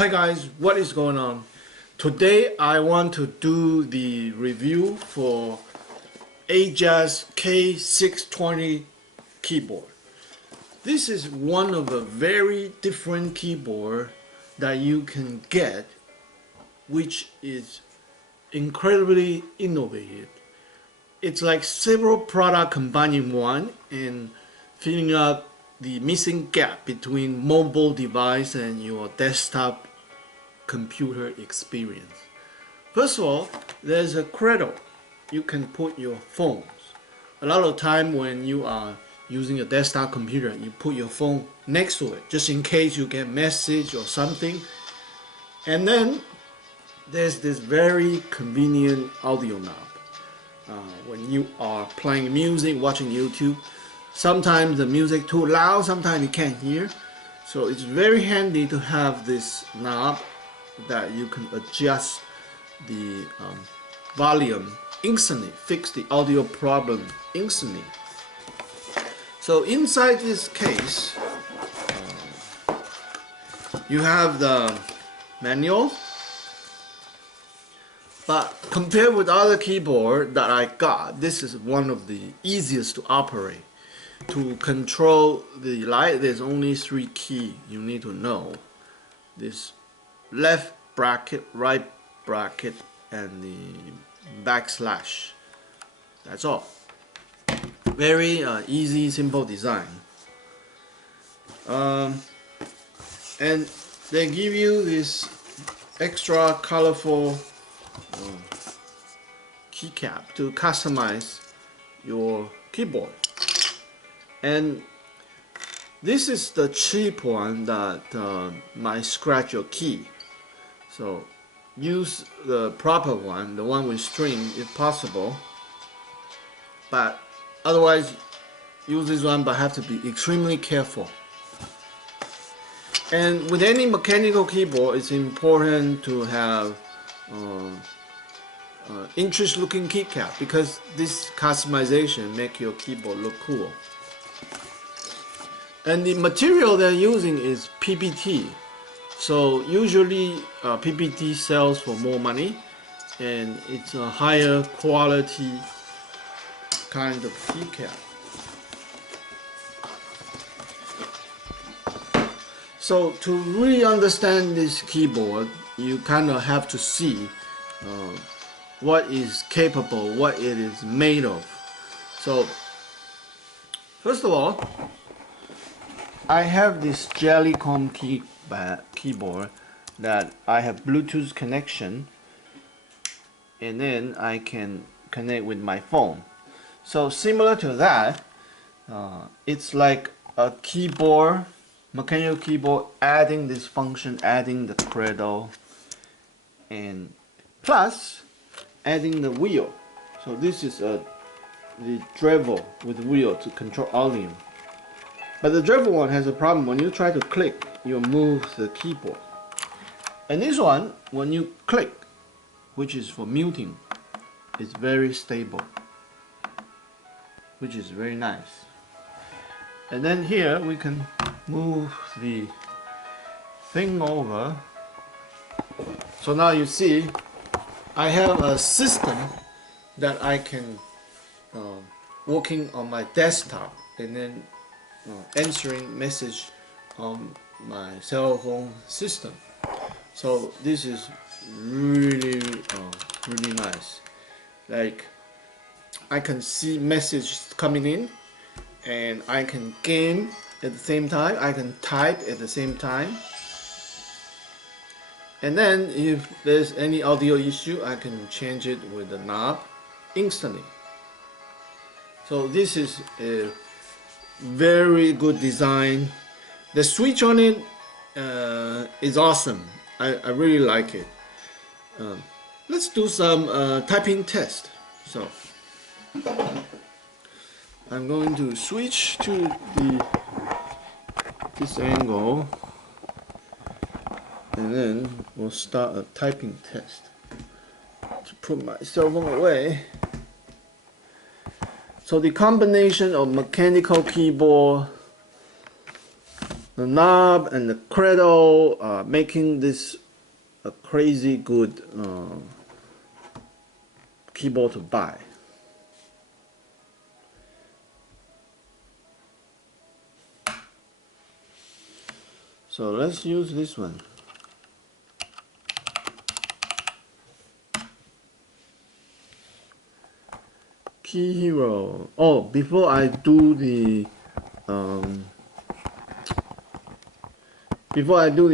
Hi guys, what is going on? Today I want to do the review for Ajazz K620 keyboard. This is one of a very different keyboard that you can get, which is incredibly innovative. It's like several products combined in one and filling up the missing gap between mobile device and your desktop computer experience. First of all, there's a cradle. You can put your phones. A lot of time when you are using a desktop computer, you put your phone next to it just in case you get message or something. And then there's this very convenient audio knob. When you are playing music, watching YouTube, sometimes the music too loud, sometimes you can't hear. So it's very handy to have this knob that you can adjust the volume instantly, fix the audio problem instantly. So inside this case, you have the manual. But compared with other keyboard that I got, this is one of the easiest to operate. To control the light, there's only 3 keys you need to know. This left bracket, right bracket, and the backslash. That's all. Very easy, simple design. And they give you this extra colorful keycap to customize your keyboard. And this is the cheap one that might scratch your key. So use the proper one, the one with string if possible. But otherwise, use this one, but have to be extremely careful. And with any mechanical keyboard, it's important to have interesting looking keycap, because this customization make your keyboard look cool. And the material they're using is PBT. So usually PBT sells for more money, and it's a higher quality kind of keycap. So to really understand this keyboard, you kind of have to see what is capable, what it is made of. So first of all, I have this Jellycomb keyboard that I have Bluetooth connection, and then I can connect with my phone. So similar to that, it's like a keyboard, mechanical keyboard, adding this function, adding the cradle, and plus adding the wheel. So this is the driver with wheel to control volume. But the driver one has a problem. When you try to click, you move the keyboard. And this one, when you click, which is for muting, it's very stable, which is very nice. And then here we can move the thing over. So now you see I have a system that I can working on my desktop and then answering message on my cell phone system. So this is really really nice. Like I can see messages coming in, and I can game at the same time, I can type at the same time. And then if there's any audio issue, I can change it with the knob instantly. So this is a very good design. The switch on it is awesome. I really like it. Let's do some typing test. So I'm going to switch to this angle, and then we'll start a typing test. To put my cell phone away. So the combination of mechanical keyboard the knob and the cradle, making this a crazy good keyboard to buy. So let's use this one. Key Hero. Oh, before I do the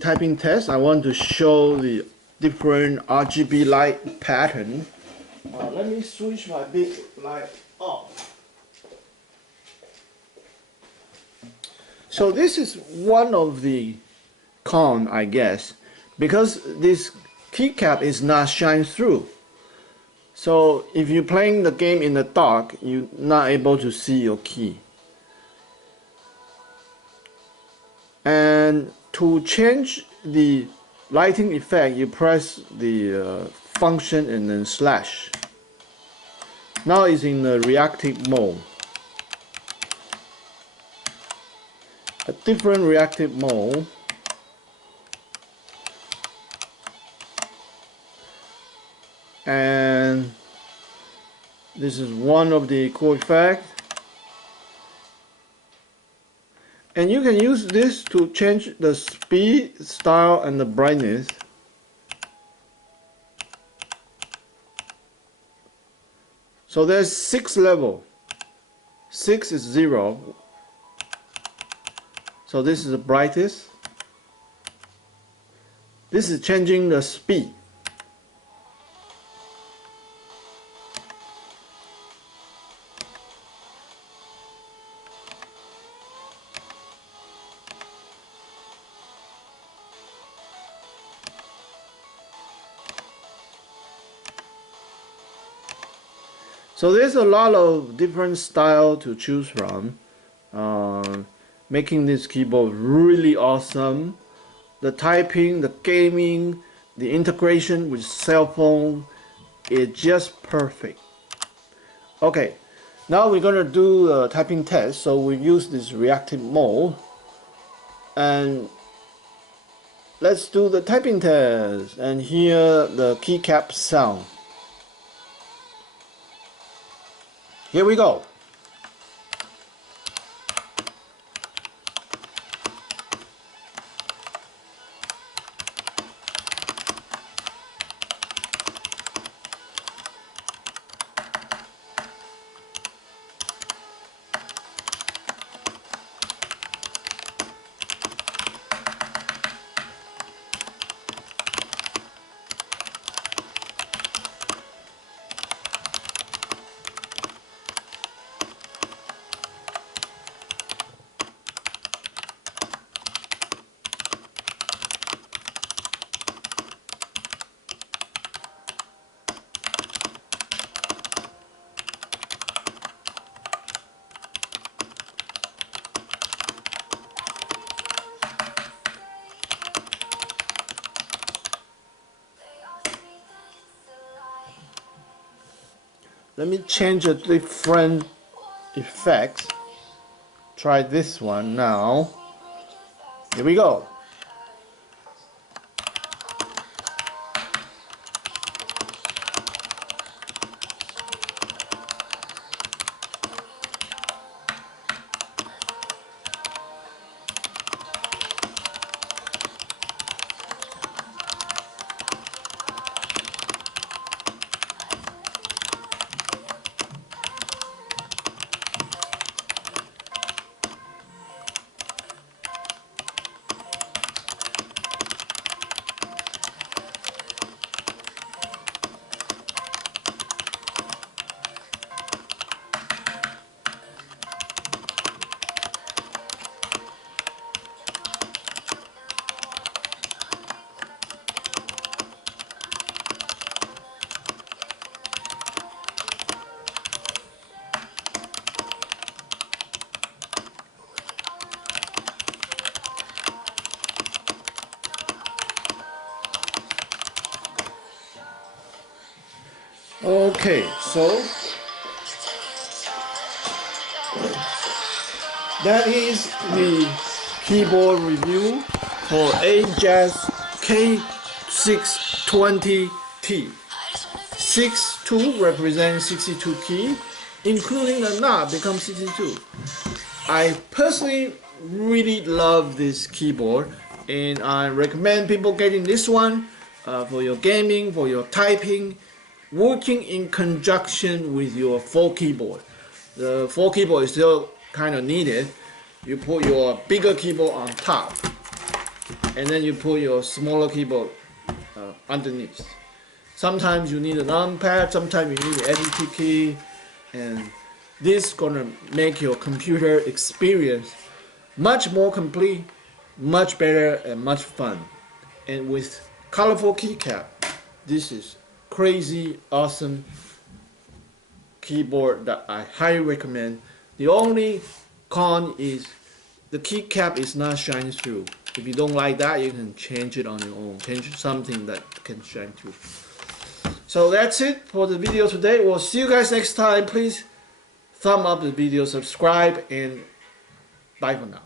typing test, I want to show the different RGB light pattern. Let me switch my big light off. So this is one of the cons, I guess, because this keycap is not shine through. So if you're playing the game in the dark, you're not able to see your key. And to change the lighting effect, you press the function and then slash. Now it's in the reactive mode. A different reactive mode. And this is one of the cool effects. And you can use this to change the speed, style, and the brightness. So there's 6 levels. 6 is 0. So this is the brightest. This is changing the speed. So there's a lot of different style to choose from, making this keyboard really awesome. The typing, the gaming, the integration with cell phone is just perfect. Okay, now we're gonna do a typing test. So we use this reactive mode, and let's do the typing test and hear the keycap sound. Here we go. Let me change a different effect. Try this one now. Here we go. Okay, so that is the keyboard review for Ajazz K620T. 62 represents 62 key, including a knob becomes 62. I personally really love this keyboard, and I recommend people getting this one for your gaming, for your typing, working in conjunction with your 4 keyboard. The 4 keyboard is still kind of needed. You put your bigger keyboard on top, and then you put your smaller keyboard underneath. Sometimes you need a numpad, sometimes you need an edit key, and this is gonna make your computer experience much more complete, much better, and much fun. And with colorful keycap, this is crazy awesome keyboard that I highly recommend. The only con is the keycap is not shine through. If you don't like that, you can change it on your own. Change something that can shine through. So that's it for the video today. We'll see you guys next time. Please thumb up the video, subscribe, and bye for now.